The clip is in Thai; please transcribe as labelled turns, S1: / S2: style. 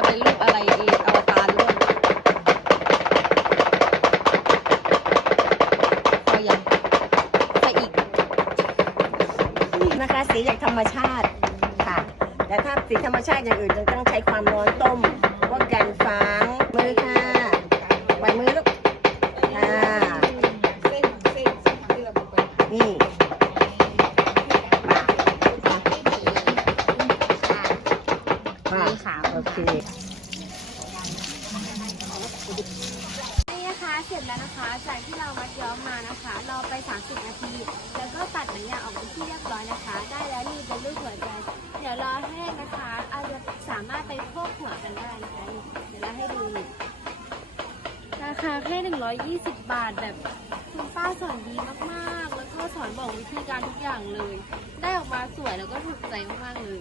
S1: จะเป็นรูปอะไรดีอวตารด้วยพอยังไปอีก
S2: นะคะสีจากธรรมชาติค่ะ แต่ถ้าสีธรรมชาติอย่างอื่นจะต้องใช้ความร้อนต้มพวกกันฟางมือค่ะปล่มือลูกอ่านี่ ค่ะนี
S1: ่ค่ะโอเค
S3: นี่นะคะเสร็จแล้วนะคะ จากที่เรามัดย้อมมานะคะรอไป 30 นาที แล้วก็ตัดหนังยางออกเป็นที่เรียบร้อยนะคะ ได้แล้วนี่เป็นรูปหัวใจ เดี๋ยวรอแห้งนะคะ อาจจะสามารถไปโพกหัวกันได้นะคะนี่เดี๋ยวเราให้ดูนี่ราคาแค่ 120 บาทแบบคุณป้าสอนดีมากๆ แล้วก็สอนบอกวิธีการทุกอย่างเลย ได้ออกมาสวยแล้วก็ถูกใจมากๆเลย